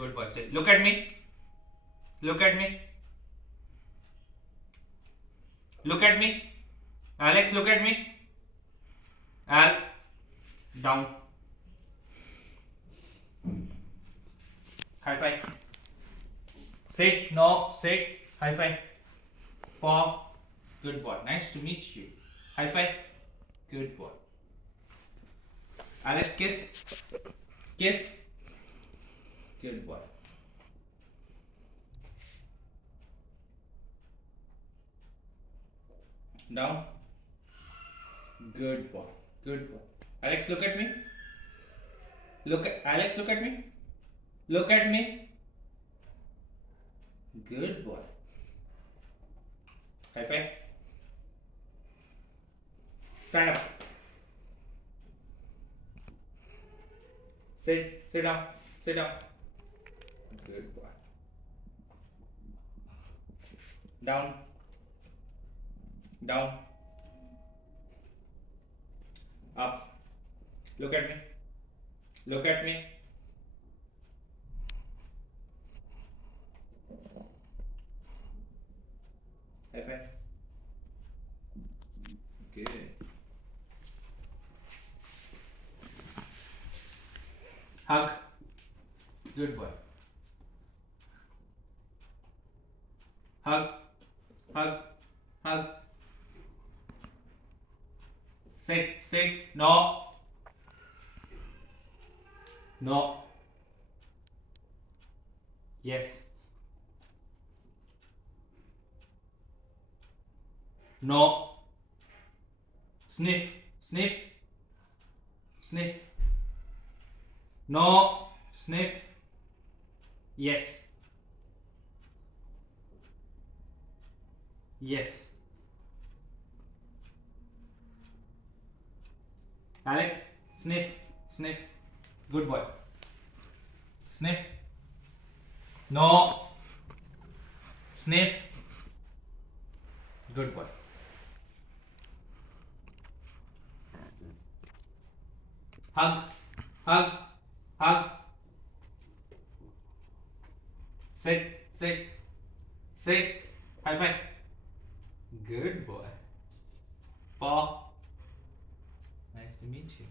Good boy. Stay. Look at me. Look at me. Look at me. Alex, look at me. Al, down. High five. Sit. No. Sit. High five. Paw. Good boy. Nice to meet you. High five. Good boy. Alex, kiss. Kiss. Good boy. Down. Good boy. Good boy. Alex, look at me. Look at Alex. Look at me. Look at me. Good boy. High five. Stand up. Sit. Sit down. Sit down. Good boy. Down. Down. Up. Look at me. Look at me. High five. Good. Hug. Good boy. Hug. Hug. Hug. Sit. Sit. No. No. Yes. No. Sniff. Sniff. Sniff. No. Sniff. Yes. Yes. Alex, sniff. Sniff. Good boy. Sniff. No. Sniff. Good boy. Hug. Hug. Hug. Sit. Sit. Sit. High five. Good boy. Paw. Nice to meet you.